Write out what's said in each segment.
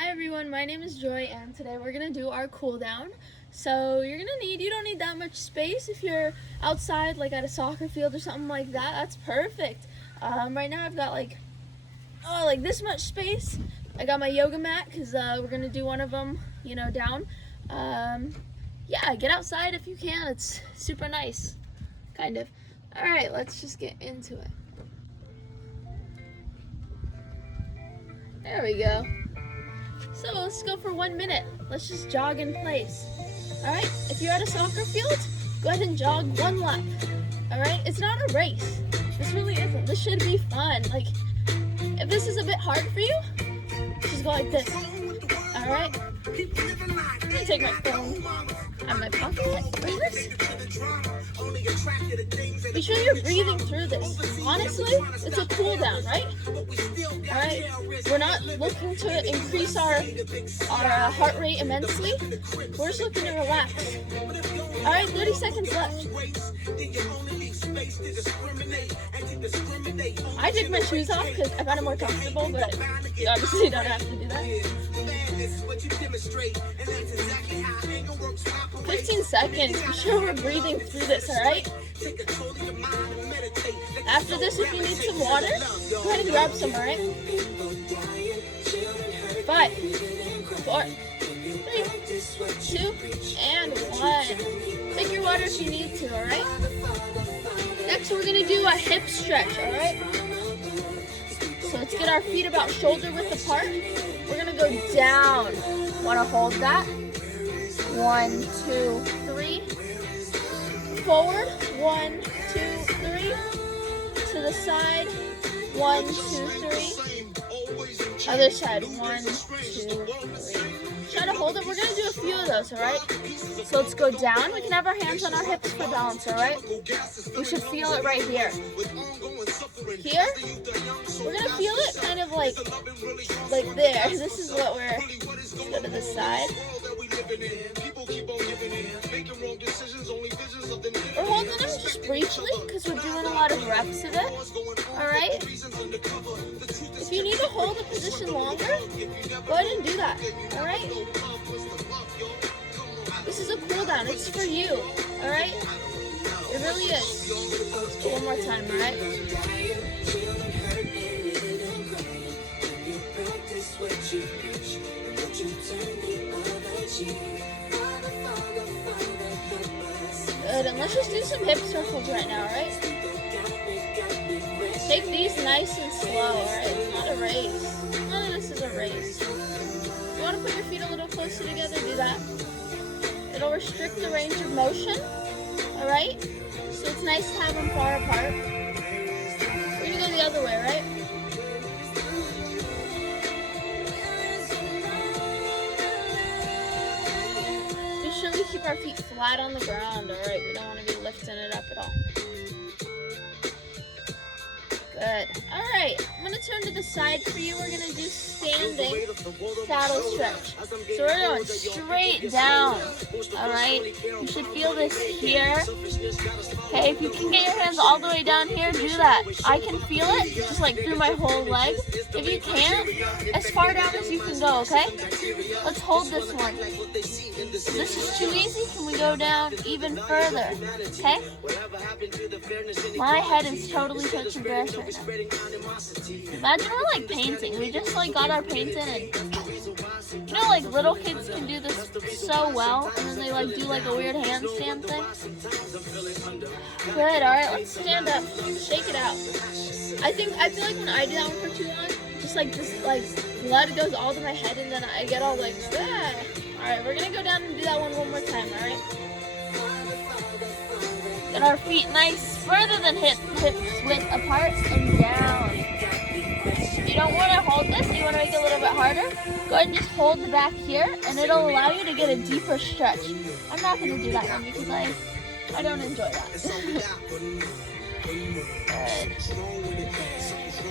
Hi everyone, my name is Joy and today we're going to do our cool down. So you don't need that much space. If you're outside like at a soccer field or something like that, that's perfect. Right now I've got like this much space. I got my yoga mat because we're going to do one of them, down. Yeah, get outside if you can. It's super nice, kind of. Alright, let's just get into it. There we go. So let's go for 1 minute. Let's just jog in place. Alright, if you're at a soccer field, go ahead and jog 1 lap. Alright, it's not a race. This really isn't. This should be fun. Like, if this is a bit hard for you, just go like this. Alright? I'm gonna take my phone out of my pocket. Bring this. Be sure you're breathing through this. Honestly, it's a cool down, right? Alright? We're not looking to increase our heart rate immensely. We're just looking to relax. Alright, 30 seconds left. I take my shoes off because I find it more comfortable, but you obviously don't have to do that. 15 seconds. Be sure we're breathing through this, alright? After this, if you need some water, go ahead and grab some, alright? 5, 4, 3, 2, and 1. Take your water if you need to, alright? Next, we're going to do a hip stretch, alright? So let's get our feet about shoulder width apart. We're going to go down. Want to hold that. 1, 2, 3. Forward. 1, 2, 3. To the side. 1, 2, 3. Other side. 1, 2, 3. Try to hold it. We're going to do a few of those, alright? So let's go down. We can have our hands on our hips for balance, alright? We should feel it right here. Here, we're going to feel it kind of like there. This is what let's go to the side. We're holding them just briefly because we're doing a lot of reps of it, alright? If you need to hold a position longer, go ahead and do that, alright? This is a cool down. It's for you, alright? It really is. Let's do one more time, alright? Good, and let's just do some hip circles right now, alright? Take these nice and slow, alright? It's not a race. None of this is a race. If you want to put your feet a little closer together, do that. It'll restrict the range of motion, alright? So it's nice to have them far apart. We're going to go the other way, right? Be sure we keep our feet flat on the ground, alright? We don't want to be lifting it up at all. Good. Alright, I'm going to turn to the side for you. We're going to do standing saddle stretch. So we're going straight down. Alright? You should feel this here. Okay, if you can get your hands all the way down here, do that. I can feel it, just like through my whole leg. If you can't, as far down as you can go, okay? Let's hold this one. If this is too easy, can we go down even further? Okay? My head is totally touching grass right now. Imagine we're like painting. We just like got our paint in and like little kids can do this so well and then they like do like a weird handstand thing. Good, alright, let's stand up. Shake it out. I feel like when I do that one for too long, just like this like blood goes all to my head and then I get all like ah. Alright, we're gonna go down and do that one more time, alright? Get our feet nice, further than hips width apart and down. If you don't want to hold this, you want to make it a little bit harder, go ahead and just hold the back here and it'll allow you to get a deeper stretch. I'm not going to do that one because I don't enjoy that. Good.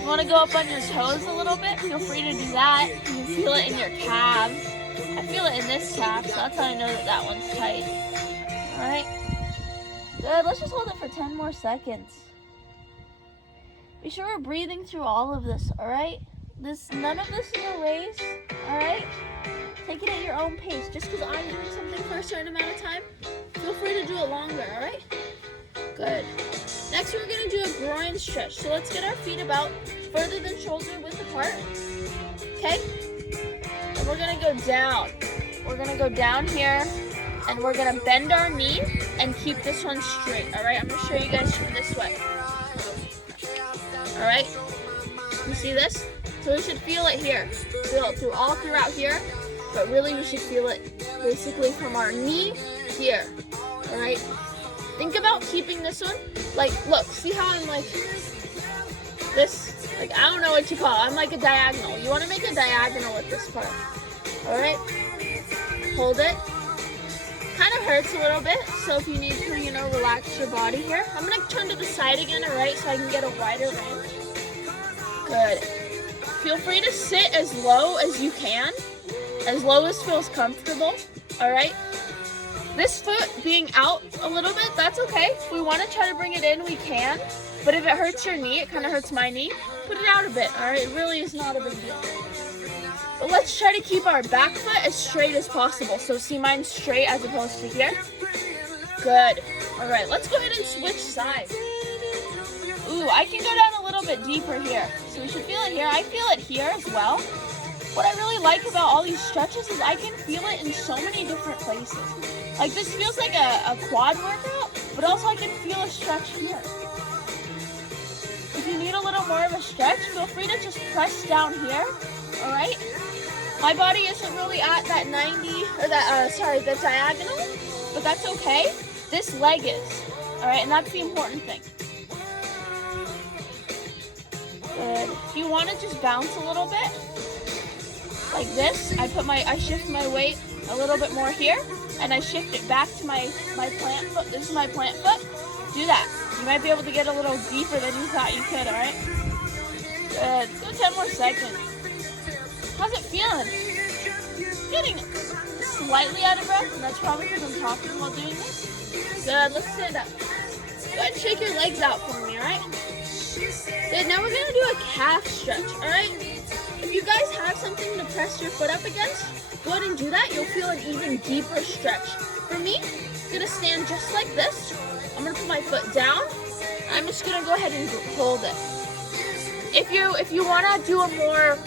You want to go up on your toes a little bit? Feel free to do that. You can feel it in your calves. I feel it in this calf, so that's how I know that one's tight. Alright? Good, let's just hold it for 10 more seconds. Be sure we're breathing through all of this, alright? None of this is a race, all right? Take it at your own pace. Just because I'm doing something for a certain amount of time, feel free to do it longer, all right? Good. Next, we're gonna do a groin stretch. So let's get our feet about further than shoulder width apart, okay? And we're gonna go down. We're gonna go down here, and we're gonna bend our knee and keep this one straight, all right? I'm gonna show you guys from this way. All right, you see this? So we should feel it here. Feel it all throughout here, but really we should feel it basically from our knee here, all right? Think about keeping this one, like, look, see how I'm like this? Like, I don't know what you call it. I'm like a diagonal. You want to make a diagonal with this part, all right? Hold it. Kind of hurts a little bit, so if you need to, relax your body here. I'm going to turn to the side again, all right, so I can get a wider range. Good. Feel free to sit as low as you can, as low as feels comfortable, all right? This foot being out a little bit, that's okay. If we want to try to bring it in, we can. But if it hurts your knee, it kind of hurts my knee, put it out a bit, all right? It really is not a big deal. But let's try to keep our back foot as straight as possible. So see, mine's straight as opposed to here. Good. All right, let's go ahead and switch sides. Ooh, I can go down a little bit deeper here. So we should feel it here. I feel it here as well. What I really like about all these stretches is I can feel it in so many different places. Like, this feels like a quad workout, but also I can feel a stretch here. If you need a little more of a stretch, feel free to just press down here, all right? My body isn't really at that 90, or the diagonal, but that's okay. This leg is, all right, and that's the important thing. Good. If you want to just bounce a little bit, like this, I shift my weight a little bit more here, and I shift it back to my plant foot. This is my plant foot. Do that. You might be able to get a little deeper than you thought you could, all right? Good. Let's go 10 more seconds. How's it feeling? Getting slightly out of breath, and that's probably because I'm talking while doing this. Good. Let's stand up. Go ahead and shake your legs out for me, all right? Good. Now we're going to do a calf stretch, all right? If you guys have something to press your foot up against, go ahead and do that. You'll feel an even deeper stretch. For me, I'm going to stand just like this. I'm going to put my foot down. I'm just going to go ahead and hold it. If you want to do a more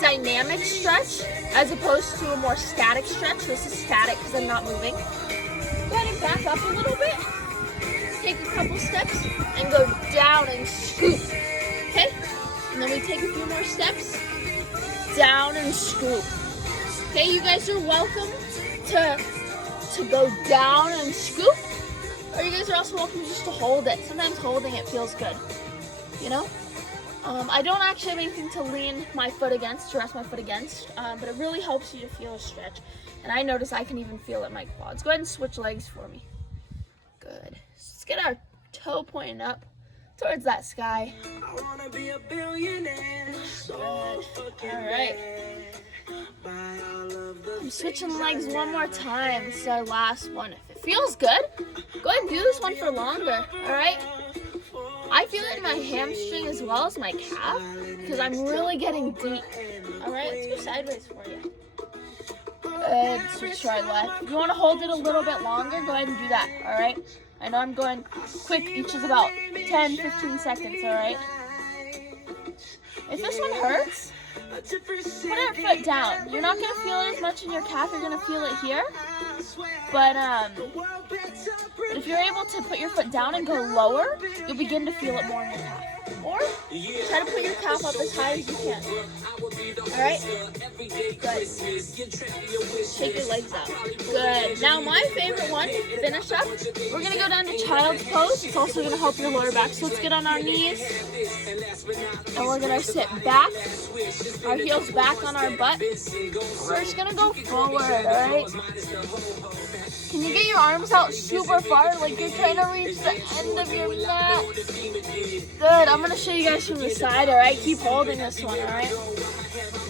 dynamic stretch as opposed to a more static stretch, this is static because I'm not moving. Go ahead and back up a little bit. Take a couple steps and go down and scoop. Okay? And then we take a few more steps, down and scoop. Okay, you guys are welcome to go down and scoop, or you guys are also welcome just to hold it. Sometimes holding it feels good, I don't actually have anything to lean my foot against, to rest my foot against, but it really helps you to feel a stretch. And I notice I can even feel it in my quads. Go ahead and switch legs for me. Good. Let's get our toe pointing up towards that sky. I wanna be a billionaire. Good. All right. I'm switching legs one more time. This is our last one. If it feels good, go ahead and do this one for longer. All right. I feel it in my hamstring as well as my calf because I'm really getting deep. All right. Let's go sideways for you. Good. Switch right left. If you want to hold it a little bit longer, go ahead and do that. All right. I know I'm going quick, each is about 10-15 seconds, all right? If this one hurts, put your foot down. You're not going to feel it as much in your calf, you're going to feel it here. But if you're able to put your foot down and go lower, you'll begin to feel it more in your calf. Or try to put your calf up as high as you can. Alright? Good. Shake your legs out. Good. Now my favorite one to finish up, we're going to go down to child's pose. It's also going to help your lower back. So let's get on our knees. And we're going to sit back. Our heels back on our butt. We're just going to go forward, alright? Can you get your arms out super far, like you're trying to reach the end of your mat? Good. I'm going to show you guys from the side, alright? Keep holding this one, alright?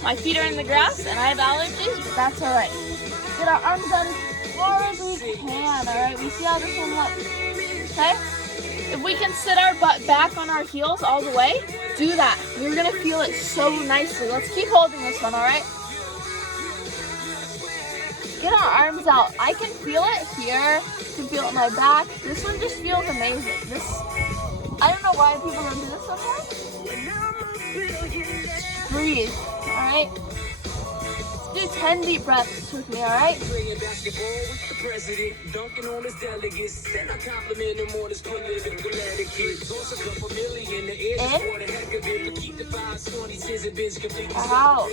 My feet are in the grass, and I have allergies, but that's alright. Get our arms out as far as we can, alright? We see how this one looks, okay? If we can sit our butt back on our heels all the way, do that. You're gonna feel it so nicely. Let's keep holding this one, all right? Get our arms out. I can feel it here. I can feel it in my back. This one just feels amazing. I don't know why people don't do this sometimes. Breathe, all right? Do 10 deep breaths with me, all right? Playing basketball with the president, dunking on his delegates. Then I compliment him on his political etiquette. Toss a couple million, the edge for the heck of it. But keep the 520s and bins completely Out.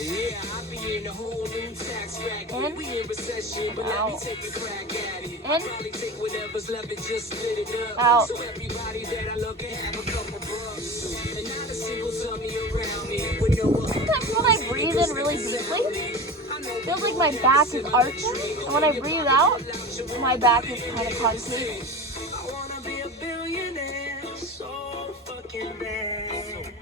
Yeah, I be in a whole new tax bracket. We in recession, but let me take a crack at it. I'll probably take whatever's left and just split it up. Out. So everybody that I look can have a couple bucks. And not a single dummy around me with no Sometimes when I breathe in really deeply, it feels like my back is arching, and when I breathe out, my back is kind of concave. I wanna be a billionaire, so fucking bad.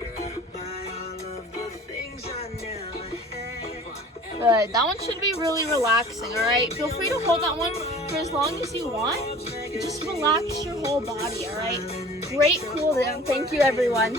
Buy all of the things I never had. Good. That one should be really relaxing, alright? Feel free to hold that one for as long as you want. Just relax your whole body, alright? Great cool down. Thank you, everyone.